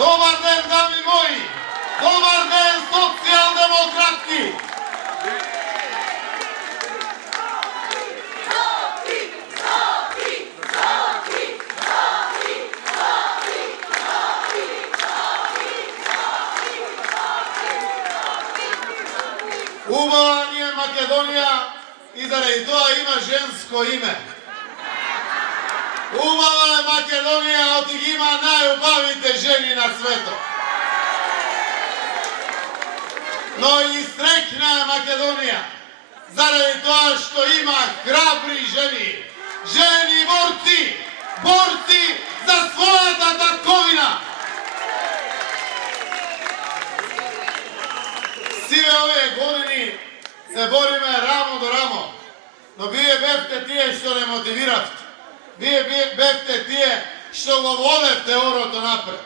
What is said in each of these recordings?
Dobar den, dami moji! Dobar den, socijaldemokratki! Ubava nije Makedonija i zaradi toga ima žensko ime. Ubava je Makedonija, od tih ima najubavite ženi na svetu. No i srećna je Makedonija, zaradi toga što ima hrabri ženi. Ženi borci, borci za svoja tatkovina. Sive ove godine se borime ramo do ramo, no bije befte tije što ne motiviravte. Bije befte tije što go volete oroto napred.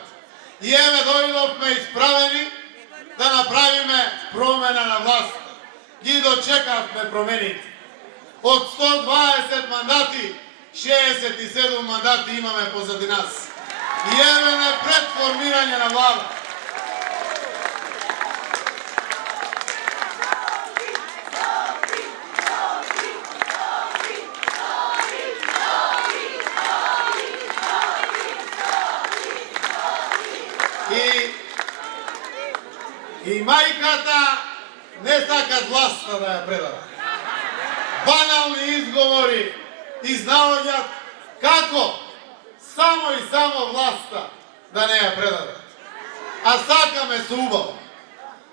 I eve dojdovme ispraveni da napravime promjena na vlast. I dočekavme promeniti. Od 120 mandati, 67 mandati imame pozadi nas. I eve ne pretformiranje na vladu. I majkata ne sakat vlasta da je predala. Banalni izgovori i znaonjak kako samo i samo vlasta da ne je predala. A sakame su ubavo.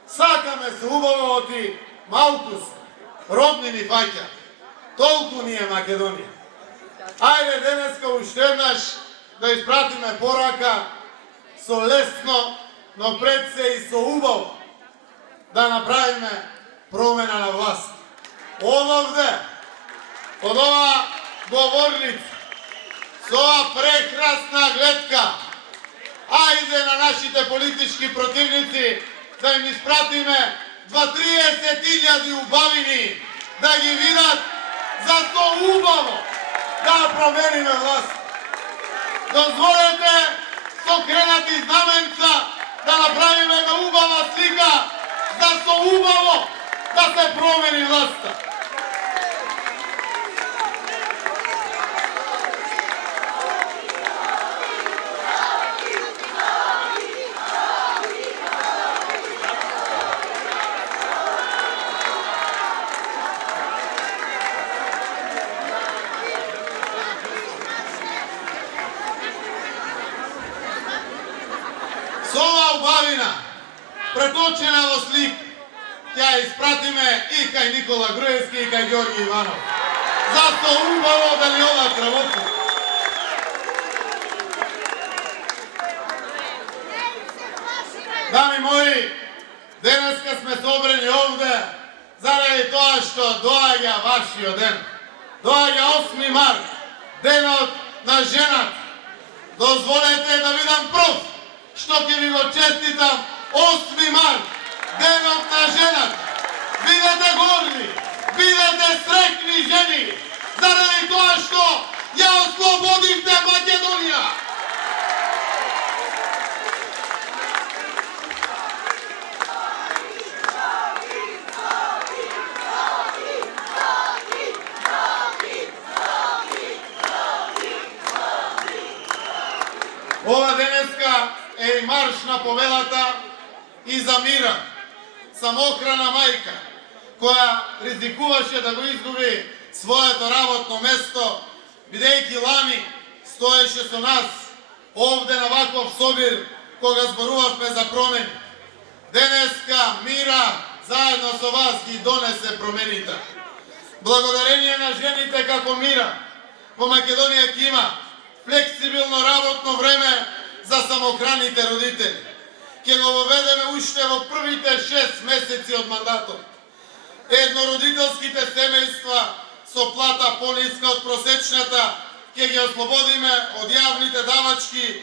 Sakame su ubavo oti Malkus, Rodnini faća. Tolku nije Makedonija. Ajde deneska ušternaš da ispratime poraka so lesno, no pred se i so ubavo da napravime promjena na vlast. Odovde, od ova govornica, s ova prekrasna gledka, ajde na našite politički protivnici da im ispratime 30.000 ubavini, da gi vidat za to ubavo da promenime vlast. Dozvolite sokrenati znamenca da napravimo jedna ubava slika da so ubavo da se promeni vlasta. S ova ubavina pretočena vo slik, tja ispratime i kaj Nikola Grujevski i kaj Georgi Ivanov. Zato ubavo da li ova travotu. Dami moji, deneska sme sobreni ovde zaradi toga što doađa vašio den. Doađa 8. mart, denot na ženat. Dozvolite da vidam prv što ti vi go čestitam 8. mart, denot na ženat. Vidite gorni, vidite srećni ženi, zaradi toga što ja oslobodim te Makedonija. Ova deneska je i maršna povedata iza mira. Samohrana majka koja rizikuvaše da go izgubi svojeto ravotno mesto, videjki lani stoješe su nas ovde na ovakav sobir koga zboruvavme za promen. Deneska mira zajedno sa vas i donese promenita. Благодарение на жените како мира во Македонија ќе има флексибилно работно време за самохраните родители. Ќе го воведеме уште во првите 6 месеци од мандатот. Еднородителските семејства со плата пониска од просечната ќе ги ослободиме од јавните давачки,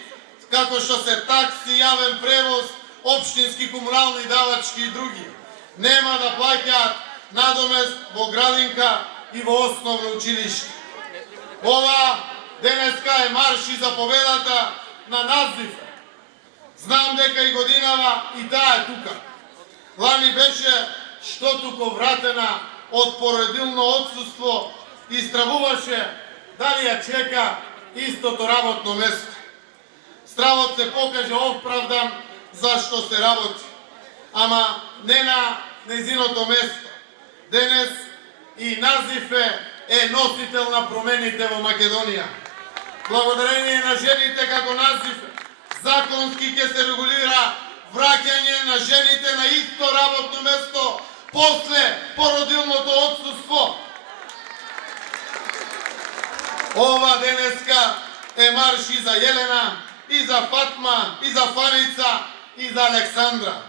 како што се такси, јавен превоз, општински комунални давачки и други. Нема да плаќаат надомест во градинка и во основно училиште. Ова денеска е марш и за победата на назив. Знам дека и годинава и таа е тука. Лани беше што туко вратена од породилно отсуство и стравуваше дали ја чека истото работно место. Стравот се покаже оправдан зашто се работи, ама не на незиното место. Денес и Назифе е носител на промените во Македонија. Благодарение на жените како Назифе, законски ќе се регулира враќање на жените на исто работно место после породилното отсуство. Ова денеска е марш и за Јелена, и за Фатма, и за Фаница, и за Александра.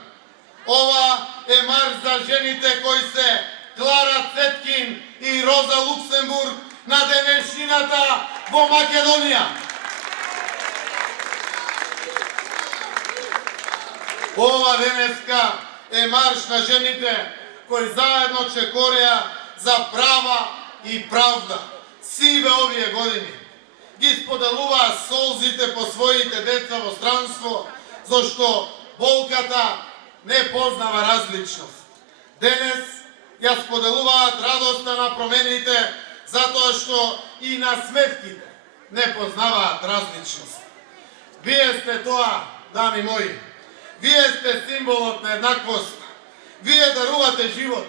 Ова е марш за жените кои се Клара Цеткин и Роза Луксембург на денешнината во Македонија. Ова денеска е марш на жените кои заедно чекореа за права и правда. Сиве овие години ги споделуваа солзите по своите деца во странство, зашто болката не познава различност. Денес ја споделуваат радоста на промените, затоа што и насмевките не познаваат различност. Вие сте тоа, дами мои. Вие сте символот на еднаквост. Вие дарувате живот,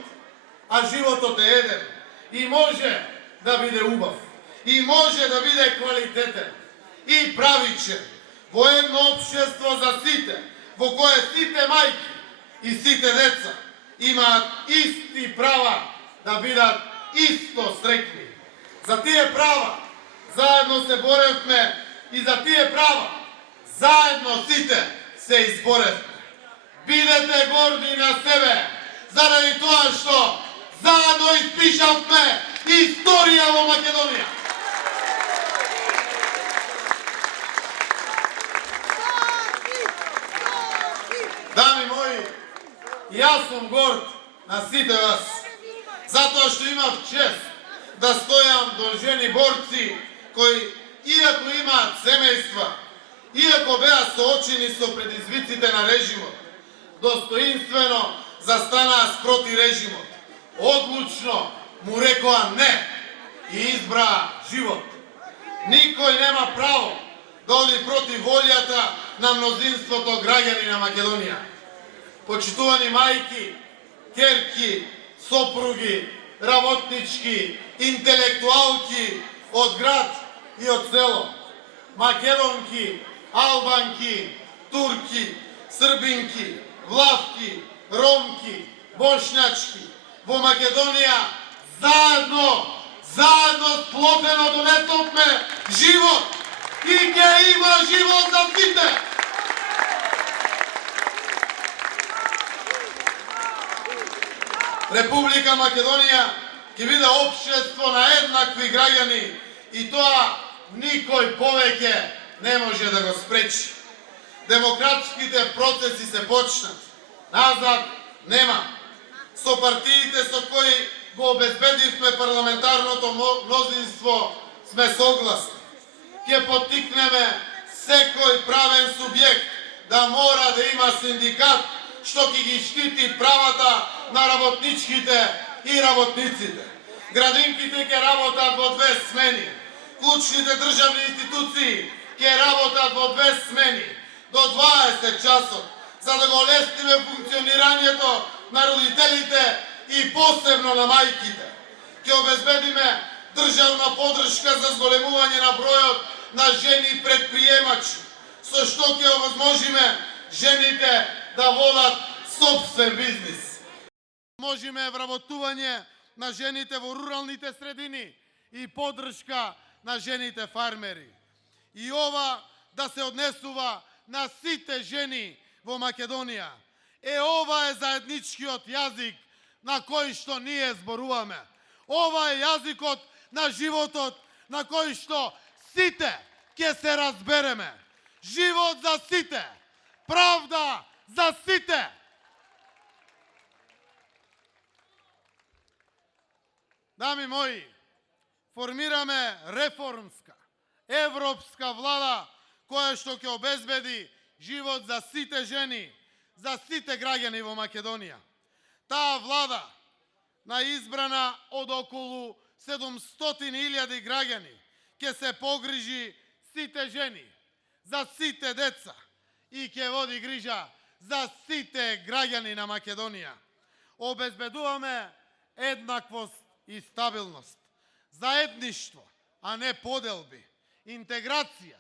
а животот е еден. И може да биде убав. И може да биде квалитетен. И правичен. Во едно општество за сите, во кое сите мајки и сите деца имаат исти права да бидат исто срекни. За тие права заедно се боревме и за тие права заедно сите се изборевме. Бидете горди на себе, заради тоа што заедно испишавме историја во Македонија. Дами мои, јас сум горд на сите вас, затоа што имав чест да стојам до жени борци кои, иако имаат семејства, иако беа соочени со предизвиците на режимот, достоинствено застанаа спроти режимот. Одлучно му рекоа не и избраа живот. Никој нема право да оди против волјата на мнозинството граѓани на Македонија. Почитувани мајки, керки, сопруги, работнички, интелектуалки од град и од село, македонки, албанки, турки, србинки, влавки, ромки, бошњачки, во Македонија заедно сплотено донесовме живот и ќе има живот за сите. Република Македонија ќе биде општество на еднакви граѓани и тоа никој повеќе не може да го спречи. Демократските процеси се почнат. Назад нема. Со партиите со кои го обезбедивме парламентарното мнозинство сме согласни. Ќе поттикнеме секој правен субјект да мора да има синдикат што ќе ги штити правата на работничките и работниците. Градинките ќе работат во 2 смени. Клучните државни институции ќе работат во 2 смени до 20 часот, за да го олестиме функционирањето на родителите и посебно на мајките. Ќе обезбедиме државна поддршка за зголемување на бројот на жени предприемачи, со што ќе овозможиме жените да водат собствен бизнис. Можеме вработување на жените во руралните средини и поддршка на жените фармери. И ова да се однесува на сите жени во Македонија. Ова е заедничкиот јазик на кој што ние зборуваме. Ова е јазикот на животот на кој што сите ќе се разбереме. Живот за сите, правда за сите. Дами мои, формираме реформска, европска влада која што ќе обезбеди живот за сите жени, за сите граѓани во Македонија. Таа влада, наизбрана од околу 700.000 граѓани, ќе се погрижи сите жени, за сите деца и ќе води грижа за сите граѓани на Македонија. Обезбедуваме еднаквост и стабилност, заедништво, а не поделби, интеграција,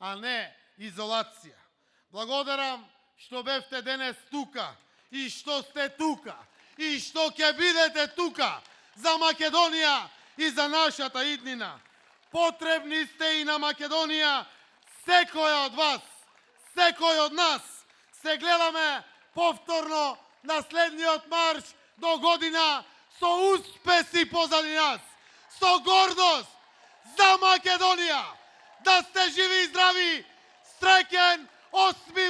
а не изолација. Благодарам што бевте денес тука и што сте тука и што ќе бидете тука за Македонија и за нашата иднина. Потребни сте и на Македонија, секој од вас, секој од нас. Се гледаме повторно на следниот марш до година со успеси позади нас, со гордост за Македонија. Да сте живи и здрави, среќен 8